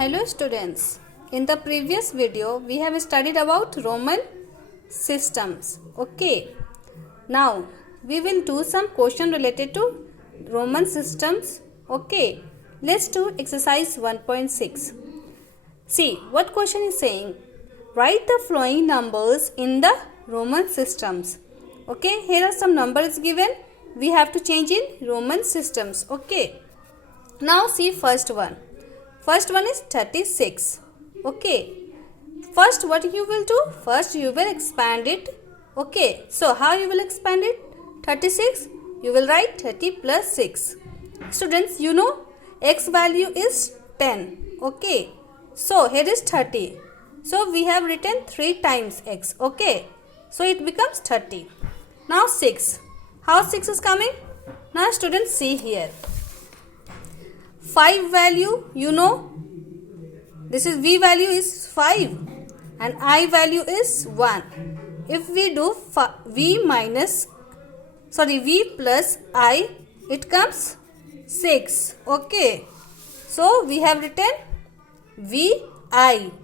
Hello students, in the previous video we have studied about Roman systems. Okay, now we will do some question related to Roman systems. Okay, let's do exercise 1.6. See what question is saying. Write the following numbers in the Roman systems. Okay, here are some numbers given. We have to change in Roman systems. Okay, now see first one. First one is 36. Okay. First what you will do? First you will expand it. Okay. So how you will expand it? 36. You will write 30 plus 6. Students, you know x value is 10. Okay. So here is 30. So we have written 3 times x. Okay. So it becomes 30. Now 6. How 6 is coming? Now students, see here. 5 value, you know, this is v value is 5 and I value is 1. If we do v plus I, it comes 6. Okay, so we have written vi.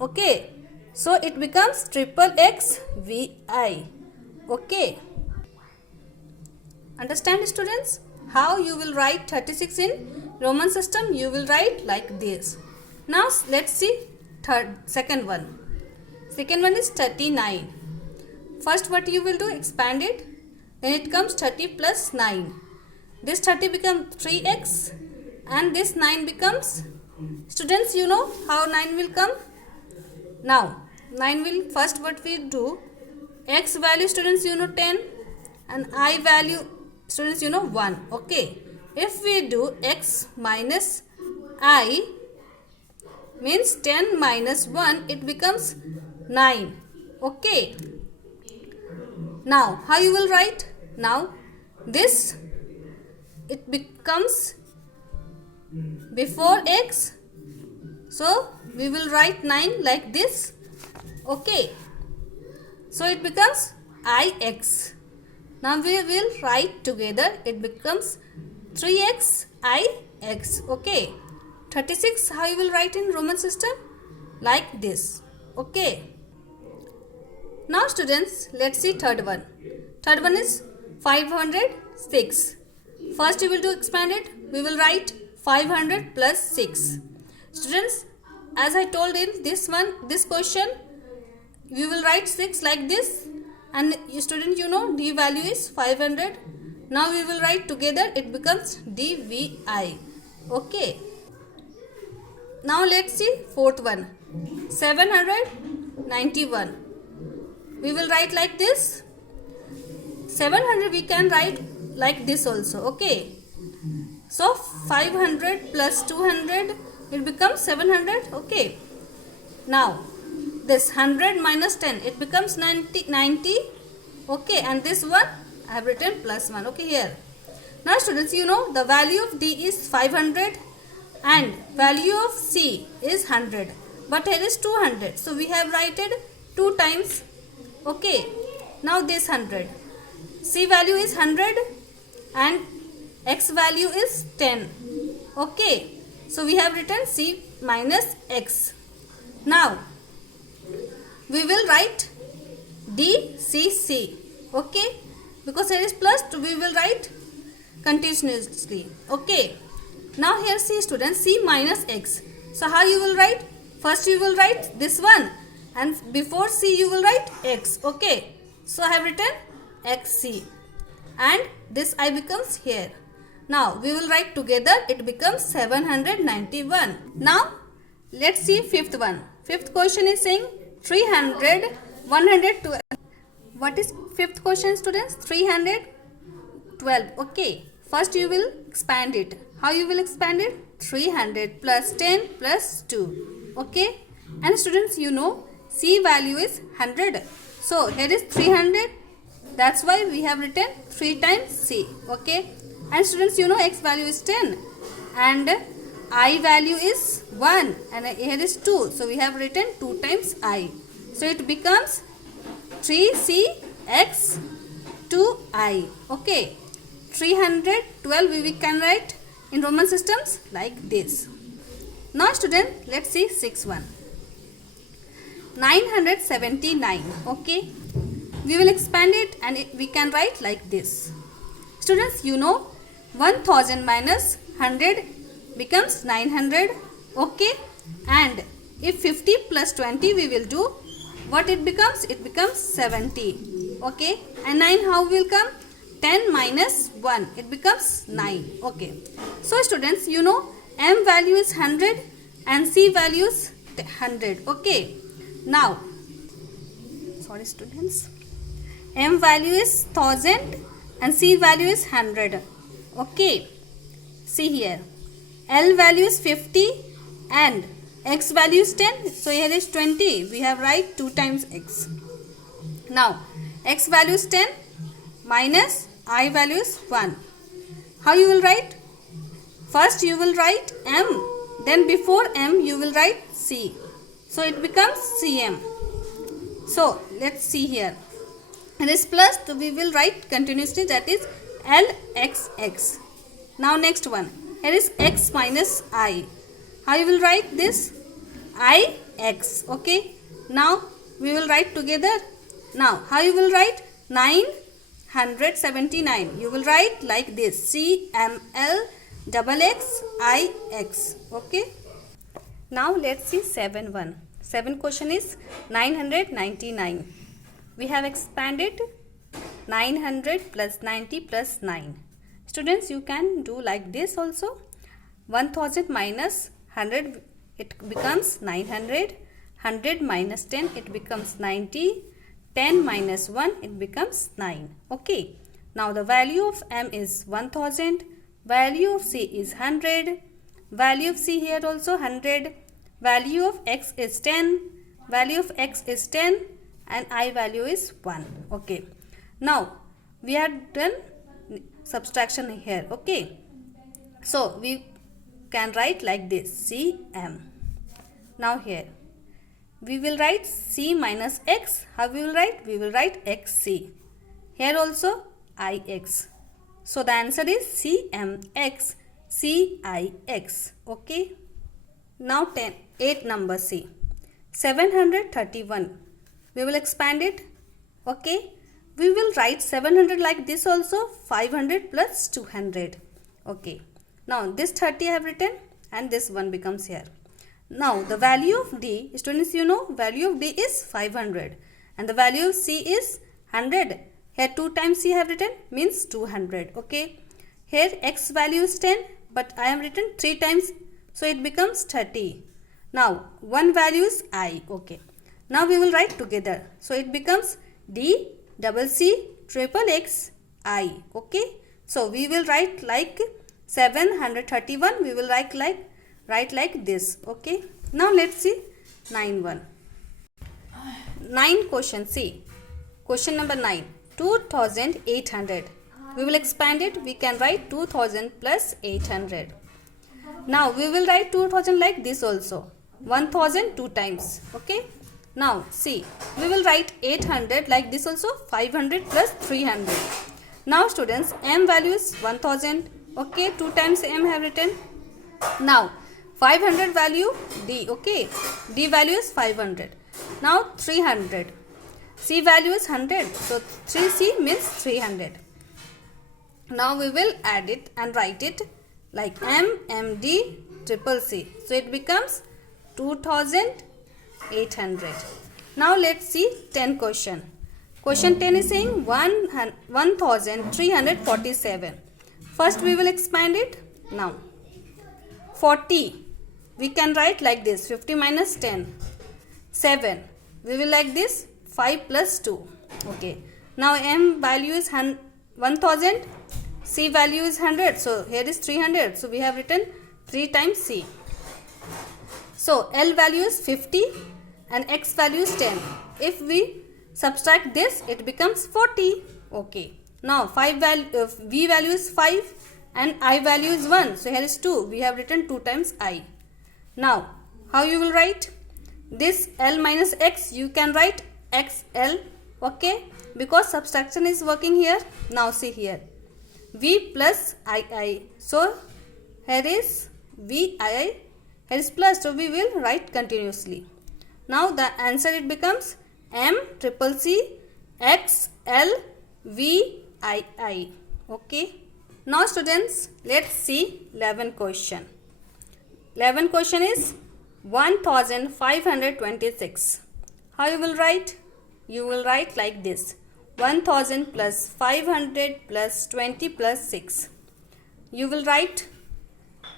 Okay, so it becomes triple x vi. Okay, understand students? How you will write 36 in Roman system? You will write like this. Now let's see second one. Second one is 39. First what you will do? Expand it. Then it comes 30 plus 9. This 30 becomes 3x and this 9 becomes, students, you know how 9 will come? Now 9 will, first what we do, x value, students, you know 10 and I value, students, you know 1. Okay, if we do x minus I means 10 minus 1, it becomes 9. Okay, now how you will write? Now this, it becomes before x, so we will write 9 like this. Okay, so it becomes ix. Now we will write together, it becomes 3x ix. Okay, 36, how you will write in Roman system? Like this. Okay, now students, let's see third one. Third one is 506. First you will do expand it. We will write 500 plus 6. Students, as I told in this question, we will write 6 like this. And student, you know d value is 500. Now we will write together, it becomes dvi. Okay, now let's see fourth one, 791. We will write like this. 700 we can write like this also. Okay, so 500 plus 200, it becomes 700. Okay, now this 100 minus 10, it becomes 90. Okay, and this one I have written plus 1. Okay, here. Now students, you know the value of D is 500 and value of C is 100. But here is 200. So we have written 2 times. Okay, now this 100. C value is 100 and X value is 10. Okay, so we have written C minus X. Now we will write DCC. Okay, because here is plus, we will write continuously. Okay, now here see students, C minus X. So how you will write? First you will write this one and before C you will write X. Okay, so I have written XC and this I becomes here. Now we will write together, it becomes 791. Now let's see fifth one. Fifth question is saying 300, 112. What is fifth question, students? 312. Okay, first you will expand it. How you will expand it? 300 plus 10 plus 2. Okay, and students, you know C value is 100. So here is 300. That's why we have written 3 times C. Okay, and students, you know X value is 10 and I value is 1 and here is 2. So we have written 2 times I. So it becomes 3CX 2I. Okay, 312 we can write in Roman systems like this. Now student, let's see 6th one. 979. Okay, we will expand it and we can write like this. Students, you know 1000 minus 100 becomes 900. Okay, and if 50 plus 20 we will do, what it becomes? It becomes 70. Okay, and 9 how will come? 10 minus 1, it becomes 9. Okay, so students, you know M value is 100 and C value is 100. Okay, now, sorry students, M value is 1000 and C value is 100. Okay, see here, L value is 50 and X value is 10. So here is 20. We have write 2 times X. Now, X value is 10 minus I value is 1. How you will write? First you will write M. Then before M you will write C. So it becomes CM. So let's see here. This plus we will write continuously, that is LXX. Now next one. Here is X minus I. How you will write this? IX. Okay. Now we will write together. Now how you will write? 979. You will write like this. CMLXXIX. Okay. Now let's see 7th 7 question is 999. We have expanded 900 plus 90 plus 9. Students, you can do like this also. 1000 minus 100, it becomes 900. 100 minus 10, it becomes 90. 10 minus 1, it becomes 9. Okay. Now the value of M is 1000. Value of C is 100. Value of C here also 100. Value of X is 10. Value of X is 10. And I value is 1. Okay. Now we have done subtraction here. Okay. So we can write like this. CM. Now here we will write C minus X. How we will write? We will write XC. Here also IX. So the answer is CMX CIX. Okay. Now 8 number C. 731. We will expand it. Okay. We will write 700 like this also. 500 plus 200. Okay. Now this 30 I have written and this one becomes here. Now the value of D, students, you know value of D is 500 and the value of C is 100. Here 2 times C I have written, means 200. Okay. Here X value is 10 but I have written 3 times, so it becomes 30. Now one value is I. Okay. Now we will write together. So it becomes D double C triple X I. Okay. So we will write like 731. We will write like this. Okay. Now let's see 9 question C. Question number 9. 2800. We will expand it. We can write 2000 plus 800. Now we will write 2000 like this also. 1000 2 times. Okay. Now see, we will write 800 like this also. 500 plus 300. Now students, M value is 1000. Okay, 2 times M have written. Now 500 value D. Okay, D value is 500. Now 300. C value is 100. So 3C means 300. Now we will add it and write it like MMD triple C. So it becomes 2800. Now let's see 10 question. Question 10 is saying 1347. First we will expand it. Now 40. We can write like this. 50 minus 10. 7. We will like this. 5 plus 2. Okay. Now M value is 1000. C value is 100. So here is 300. So we have written 3 times C. So L value is 50 and X value is 10. If we subtract this, it becomes 40. Okay. Now V value is 5 and I value is 1. So here is 2. We have written 2 times I. Now how you will write? This L minus X, you can write XL. Okay. Because subtraction is working here. Now see here. V plus II. So here is VII. Here Here is plus, so we will write continuously. Now the answer it becomes M triple C X L V I I. Okay. Now students, let's see 11 question. 11 question is 1526. How you will write? You will write like this: 1000 plus 500 plus 20 plus 6. You will write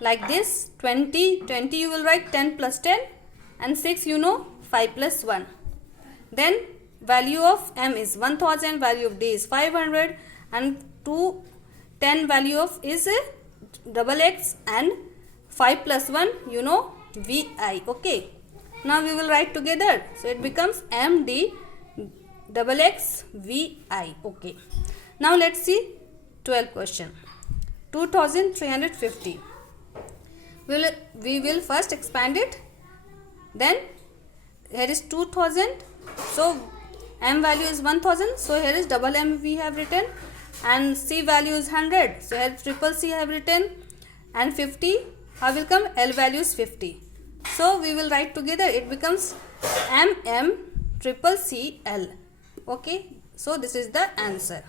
like this: 20 you will write 10 plus 10, and 6 you know 5 plus 1. Then value of M is 1000, value of D is 500, and 10 value of is double X, and 5 plus 1 you know VI. Okay. Now we will write together. So it becomes MD double X VI. Okay. Now let's see 12 question. 2350. We will first expand it. Then here is 2000. So M value is 1000. So here is double M we have written. And C value is 100. So here triple C have written. And 50. How will come? L value is 50. So we will write together. It becomes MM triple C L. Okay. So this is the answer.